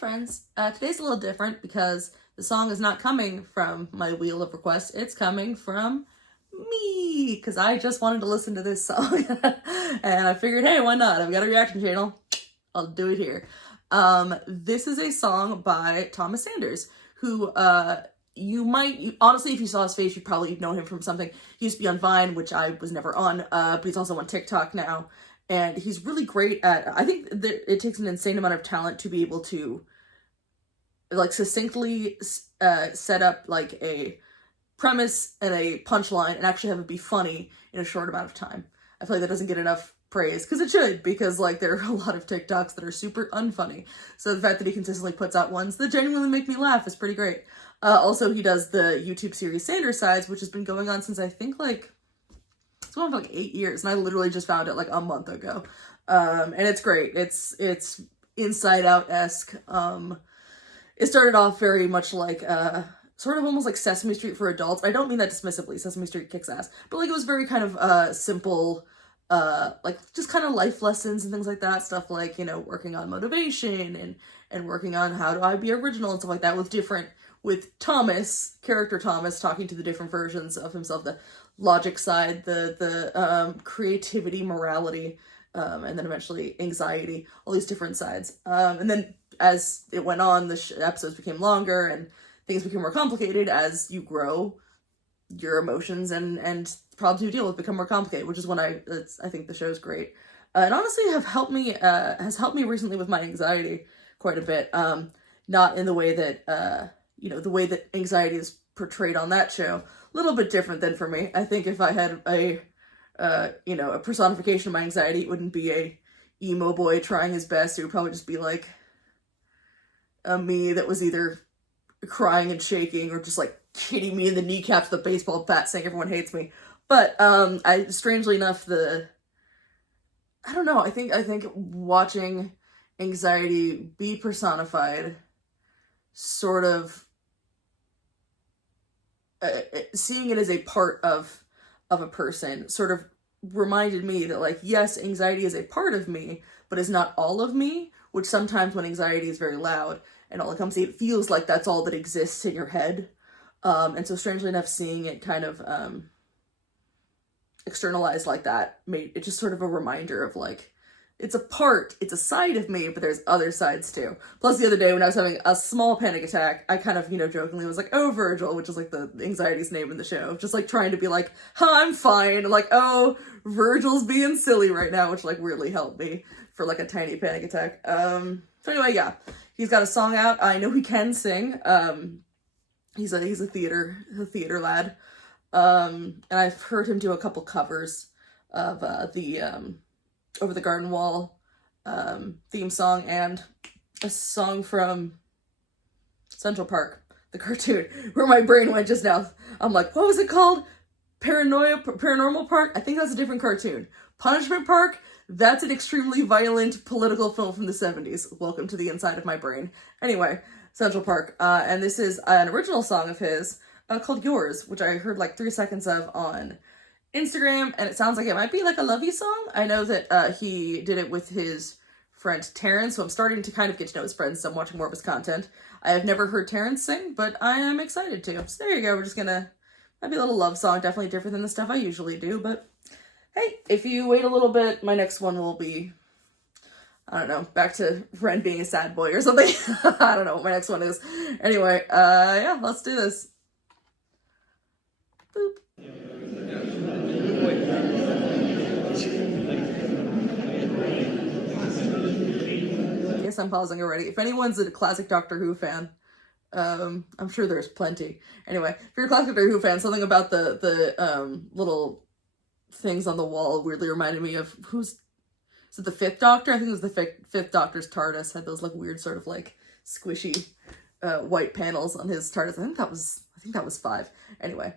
friends, today's a little different because the song is not coming from my wheel of requests, it's coming from me, because I just wanted to listen to this song, and I figured, hey, why not? I've got a reaction channel, I'll do it here. This is a song by Thomas Sanders, who, honestly, if you saw his face, you'd probably know him from something. He used to be on Vine, which I was never on, but he's also on TikTok now. And he's really great at, I think that it takes an insane amount of talent to be able to, like, succinctly set up, like, a premise and a punchline and actually have it be funny in a short amount of time. I feel like that doesn't get enough praise, because it should, because, like, there are a lot of TikToks that are super unfunny. So the fact that he consistently puts out ones that genuinely make me laugh is pretty great. Also, he does the YouTube series Sanders Sides, which has been going on since, I think, like, it's going on for like 8 years, and I literally just found it like a month ago. And it's great. It's Inside Out-esque. It started off very much like sort of almost like Sesame Street for adults. I don't mean that dismissively. Sesame Street kicks ass. But like it was very kind of simple, like just kind of life lessons and things like that. Stuff like, you know, working on motivation and working on how do I be original and stuff like that with Thomas, character Thomas, talking to the different versions of himself, the logic side, the creativity, morality, and then eventually anxiety, all these different sides. And then as it went on, the episodes became longer and things became more complicated as you grow. Your emotions and problems you deal with become more complicated, which is when I think the show's great. And honestly has helped me recently with my anxiety quite a bit. Not in the way that, the way that anxiety is portrayed on that show, a little bit different than for me. I think if I had a personification of my anxiety, it wouldn't be a emo boy trying his best. It would probably just be like a me that was either crying and shaking or just like hitting me in the kneecaps with a baseball bat saying everyone hates me. But strangely enough, I don't know, I think watching anxiety be personified, sort of seeing it as a part of a person, sort of reminded me that, like, yes, anxiety is a part of me, but it's not all of me, which sometimes when anxiety is very loud and all it comes to, it feels like that's all that exists in your head. And so strangely enough, seeing it kind of externalized like that made it just sort of a reminder of, like, it's a side of me, but there's other sides too. Plus the other day when I was having a small panic attack, I kind of, jokingly was like, oh, Virgil, which is like the anxiety's name in the show. Just like trying to be like, I'm fine. Like, oh, Virgil's being silly right now, which like weirdly helped me for like a tiny panic attack. So anyway, yeah, he's got a song out. I know he can sing. He's a theater lad. And I've heard him do a couple covers of the Over the Garden Wall theme song and a song from Central Park, the cartoon, where my brain went just now. I'm like, what was it called? Paranormal Park? I think that's a different cartoon. Punishment Park? That's an extremely violent political film from the 70s. Welcome to the inside of my brain. Anyway, Central Park. And this is an original song of his called Yours, which I heard like 3 seconds of on Instagram, and it sounds like it might be like a love you song. I know that he did it with his friend Terrence, so I'm starting to kind of get to know his friends, so I'm watching more of his content. I have never heard Terrence sing, but I am excited to. So there you go, we're just gonna, might be a little love song, definitely different than the stuff I usually do, but hey, if you wait a little bit, my next one will be, I don't know, back to Ren being a sad boy or something. I don't know what my next one is. Anyway, yeah, let's do this. Boop. Yes, I'm pausing already. If anyone's a classic Doctor Who fan, I'm sure there's plenty. Anyway, if you're a classic Doctor Who fan, something about the little things on the wall weirdly reminded me of is it the Fifth Doctor? I think it was the Fifth Doctor's TARDIS had those like weird sort of like squishy white panels on his TARDIS. I think that was 5. Anyway.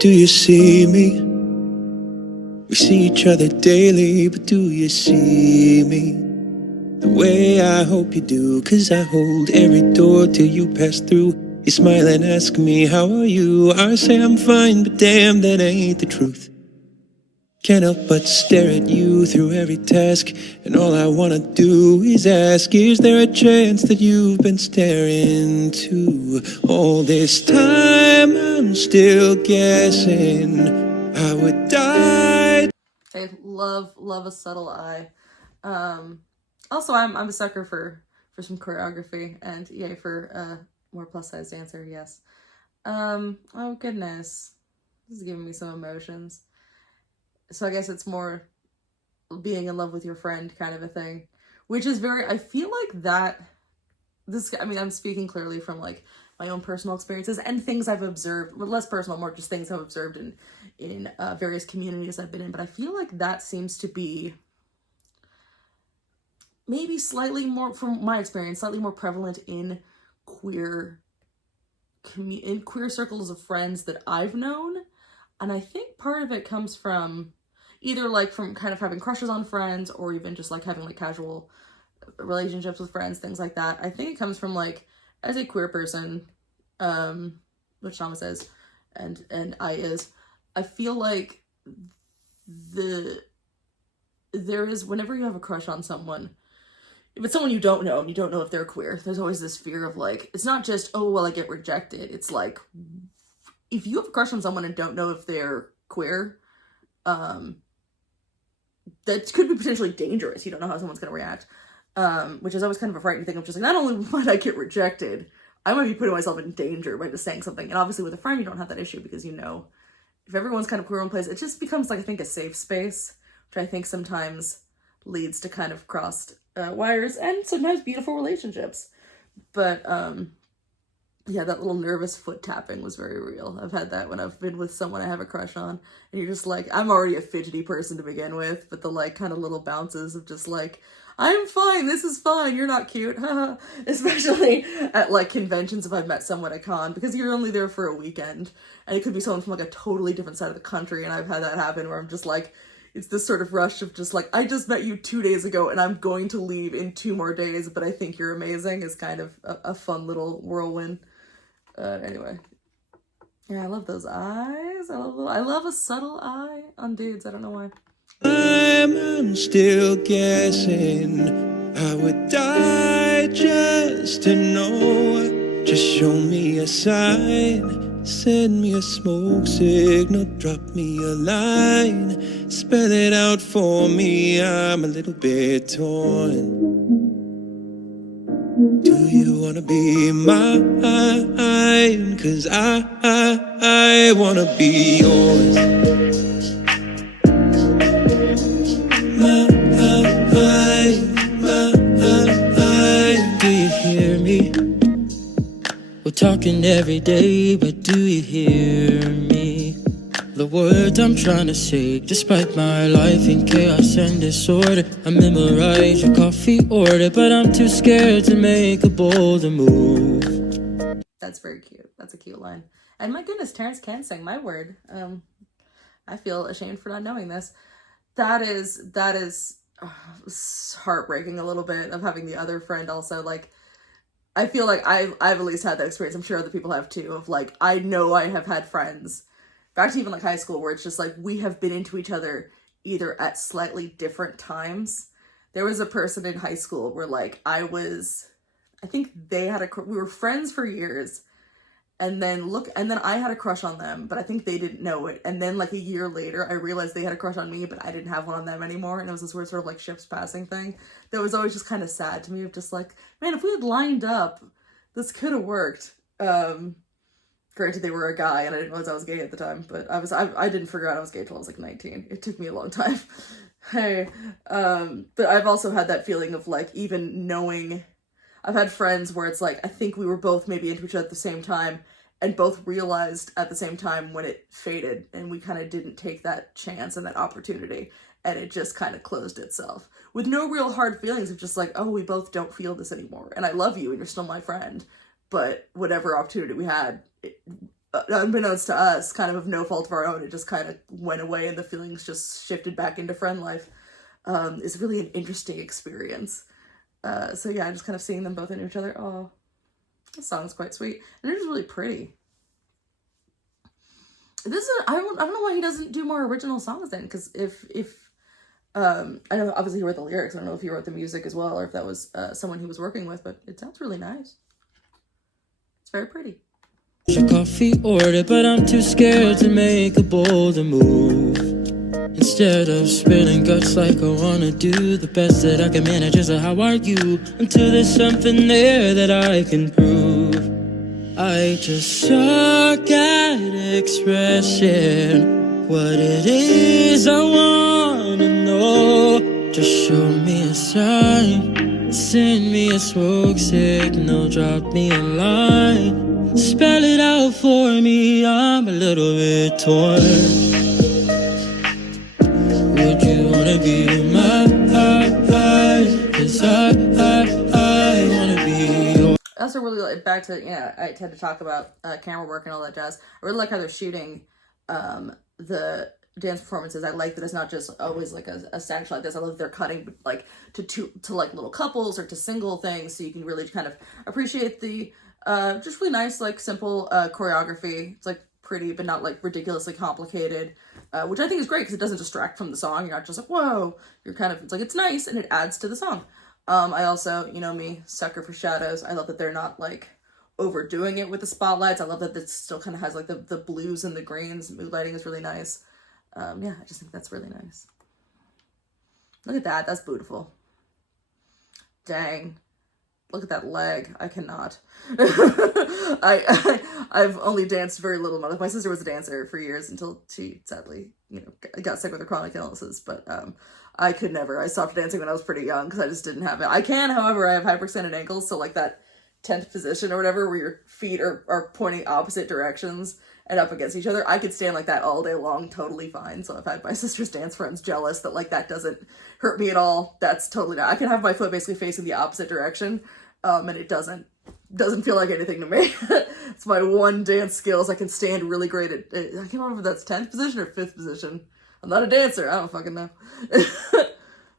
Do you see me? We see each other daily, but do you see me? The way I hope you do, 'cause I hold every door till you pass through. You smile and ask me, how are you? I say I'm fine, but damn, that ain't the truth. Can't help but stare at you through every task, and all I wanna do is ask, is there a chance that you've been staring too? All this time I'm still guessing I would die. I love a subtle eye. Also, I'm a sucker for some choreography, and yay for more plus size dancer. Yes. Oh goodness, this is giving me some emotions. So I guess it's more being in love with your friend kind of a thing, which is very, I feel like that this, I mean, I'm speaking clearly from like my own personal experiences and things I've observed, well, less personal, more just things I've observed in various communities I've been in. But I feel like that seems to be maybe slightly more, from my experience, slightly more prevalent in queer circles of friends that I've known. And I think part of it comes from either like from kind of having crushes on friends, or even just like having like casual relationships with friends, things like that. I think it comes from like, as a queer person, which Thomas is, and I is, I feel like there is, whenever you have a crush on someone, if it's someone you don't know and you don't know if they're queer, there's always this fear of like, it's not just, oh, well, I get rejected. It's like, if you have a crush on someone and don't know if they're queer, that could be potentially dangerous. You don't know how someone's going to react, which is always kind of a frightening thing of just like, not only might I get rejected, I might be putting myself in danger by just saying something. And obviously with a friend, you don't have that issue because, you know, if everyone's kind of queer in place, it just becomes like, I think, a safe space, which I think sometimes leads to kind of crossed wires and sometimes beautiful relationships. But yeah, that little nervous foot tapping was very real. I've had that when I've been with someone I have a crush on, and you're just like, I'm already a fidgety person to begin with, but the like kind of little bounces of just like, I'm fine, this is fine, you're not cute, especially at like conventions if I've met someone at a con, because you're only there for a weekend, and it could be someone from like a totally different side of the country, and I've had that happen where I'm just like, it's this sort of rush of just like, I just met you 2 days ago and I'm going to leave in 2 more days, but I think you're amazing, is kind of a fun little whirlwind. Anyway. Yeah, I love those eyes. I love a subtle eye on dudes. I don't know why. I'm still guessing I would die just to know. Just show me a sign, send me a smoke signal, drop me a line, spell it out for me, I'm a little bit torn. Do you wanna be mine? 'Cause I wanna be yours. Do you hear me? We're talking every day, but do you hear me? The words I'm trying to say, despite my life in chaos and disorder. I memorize your coffee order, but I'm too scared to make a bolder move. That's very cute. That's a cute line. And my goodness, Terrence can sing, my word. I feel ashamed for not knowing this. That is heartbreaking a little bit, of having the other friend also, like, I feel like I've at least had that experience. I'm sure other people have too, of like, I know I have had friends, back to even like high school, where it's just like, we have been into each other either at slightly different times. There was a person in high school where like I think we were friends for years, and then I had a crush on them, but I think they didn't know it. And then like a year later, I realized they had a crush on me, but I didn't have one on them anymore. And it was this weird sort of like ships passing thing that was always just kind of sad to me, of just like, man, if we had lined up, this could have worked. Granted, they were a guy, and I didn't realize I was gay at the time, but I didn't figure out I was gay till I was like 19. It took me a long time. Hey, but I've also had that feeling of like, even knowing, I've had friends where it's like, I think we were both maybe into each other at the same time, and both realized at the same time when it faded, and we kind of didn't take that chance and that opportunity, and it just kind of closed itself with no real hard feelings of just like, oh, we both don't feel this anymore, and I love you and you're still my friend, but whatever opportunity we had, unbeknownst to us, kind of no fault of our own, it just kind of went away, and the feelings just shifted back into friend life. Is really an interesting experience. So yeah, just kind of seeing them both into each other. Oh, This song's quite sweet. And it is really pretty. This is, I don't know why he doesn't do more original songs then, because if I know obviously he wrote the lyrics. I don't know if he wrote the music as well, or if that was someone he was working with, but it sounds really nice. It's very pretty. A coffee order, but I'm too scared to make a bolder move. Instead of spilling guts like I wanna do, the best that I can manage is a how are you, until there's something there that I can prove. I just suck at expressing what it is I wanna know. Just show me a sign, send me a smoke signal, drop me a line, spell it out for me, I'm a little bit torn. Would you wanna be mine? 'Cause I wanna be yours. I also really like, back to, I tend to talk about camera work and all that jazz. I really like how they're shooting the dance performances. I like that it's not just always like a static shot like this. I love they're cutting like to like little couples or to single things, so you can really kind of appreciate the just really nice, like simple choreography. It's like pretty but not like ridiculously complicated, which I think is great because it doesn't distract from the song. You're not just like, whoa, you're kind of, it's like, it's nice and it adds to the song. I also, me, sucker for shadows. I love that they're not like overdoing it with the spotlights. I love that it still kind of has like the blues and the greens. Mood lighting is really nice. Yeah, I just think that's really nice. Look at that. That's beautiful. Dang. Look at that leg. I cannot. I've only danced very little. My sister was a dancer for years until she sadly, got sick with her chronic illnesses. But I could never. I stopped dancing when I was pretty young because I just didn't have it. I can, however, I have hyperextended ankles, so like that 10th position or whatever, where your feet are pointing opposite directions and up against each other. I could stand like that all day long, totally fine. So I've had my sister's dance friends jealous that like that doesn't hurt me at all. That's totally not. I can have my foot basically facing the opposite direction, and it doesn't feel like anything to me. It's my one dance skills. I can stand really great at, I can't remember if that's 10th position or 5th position. I'm not a dancer. I don't fucking know.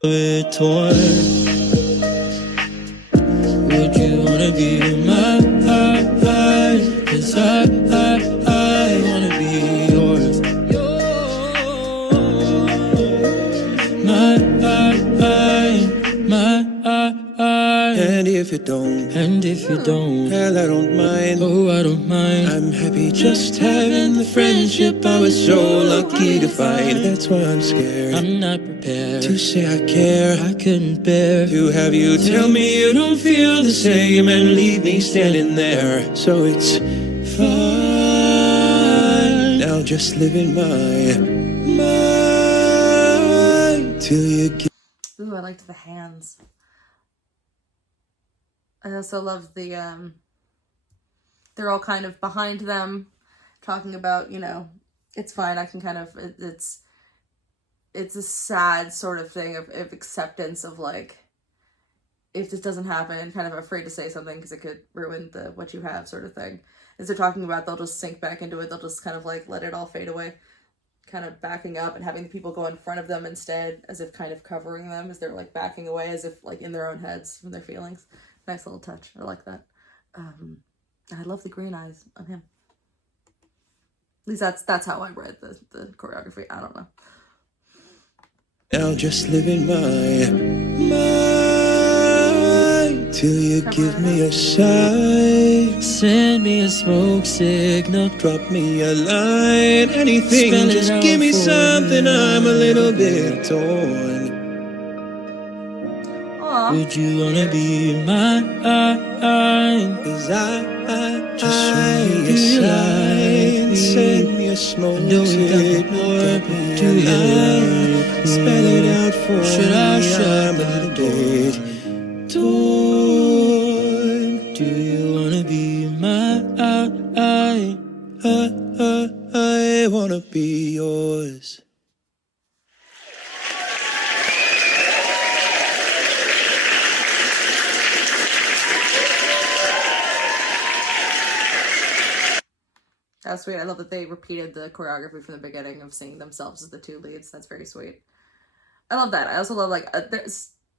Would you wanna be mine? 'Cause I wanna be yours. Mine. And if you don't, hell, I don't mind. Oh, I don't mind. I'm happy just having the friendship I was so lucky to find. That's why I'm scared. I'm not prepared to say I care. I couldn't bear to have you tell me you don't feel the same and leave me standing there. So it's fine. Now just live in my mind till you get. Ooh, I liked the hands. I also love the, they're all kind of behind them, talking about, it's fine, I can kind of, it's a sad sort of thing of acceptance of, like, if this doesn't happen, kind of afraid to say something because it could ruin what you have sort of thing. As they're talking about, they'll just sink back into it, they'll just kind of, like, let it all fade away, kind of backing up and having the people go in front of them instead, as if kind of covering them as they're, like, backing away, as if, like, in their own heads from their feelings. Nice little touch. I like that. I love the green eyes on him. At least that's how I read the choreography. I don't know. Now just live in my mind till you give me a sign. Send me a smoke signal. Drop me a line. Anything. Just give me something. I'm a little bit torn. Would you wanna be mine? 'Cause I just show me a sign, send me a smoke signal, drop me a line, spell it out for me, I'm a little bit torn. Do you wanna be mine? I wanna be yours. That's sweet. I love that they repeated the choreography from the beginning of seeing themselves as the two leads. That's very sweet. I love that. I also love, like,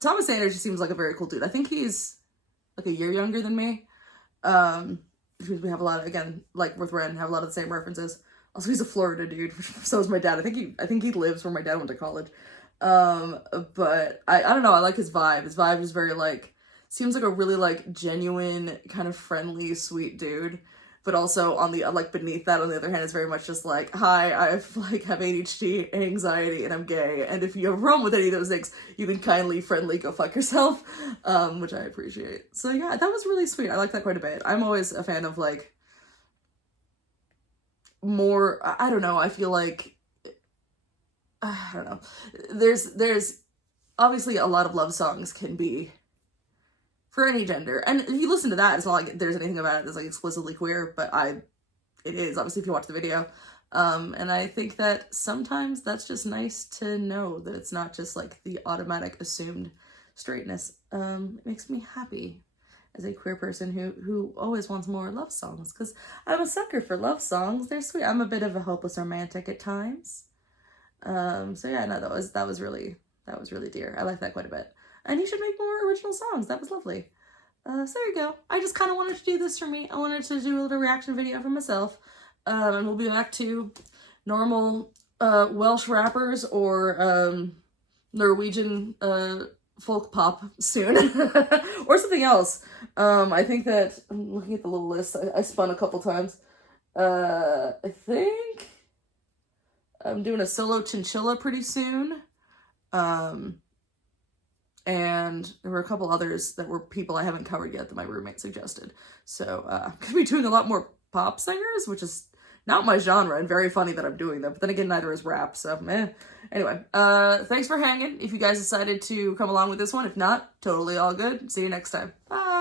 Thomas Sanders just seems like a very cool dude. I think he's, like, a year younger than me. Because we have a lot of, again, like with Ren, have a lot of the same references. Also, he's a Florida dude. So is my dad. I think he lives where my dad went to college. But I don't know. I like his vibe. His vibe is very like, seems like a really like genuine, kind of friendly, sweet dude. But also on the, like beneath that, on the other hand, is very much just like, hi, I've like have ADHD, anxiety, and I'm gay. And if you have a problem with any of those things, you can kindly, friendly go fuck yourself, which I appreciate. So yeah, that was really sweet. I like that quite a bit. I'm always a fan of like more, I don't know, I feel like, I don't know. There's obviously a lot of love songs can be for any gender. And if you listen to that, it's not like there's anything about it that's like explicitly queer, but it is, obviously, if you watch the video. And I think that sometimes that's just nice to know that it's not just like the automatic assumed straightness. It makes me happy as a queer person who always wants more love songs, because I'm a sucker for love songs. They're sweet. I'm a bit of a hopeless romantic at times. So yeah, no, that was really dear. I like that quite a bit. And he should make more original songs. That was lovely. So there you go. I just kind of wanted to do this for me. I wanted to do a little reaction video for myself. And we'll be back to normal Welsh rappers or Norwegian folk pop soon. Or something else. I think that, I'm looking at the little list I spun a couple times. I think I'm doing a solo chinchilla pretty soon. And there were a couple others that were people I haven't covered yet that my roommate suggested. So I'm going to be doing a lot more pop singers, which is not my genre, and very funny that I'm doing them. But then again, neither is rap, so meh. Anyway, thanks for hanging. If you guys decided to come along with this one, if not, totally all good. See you next time. Bye!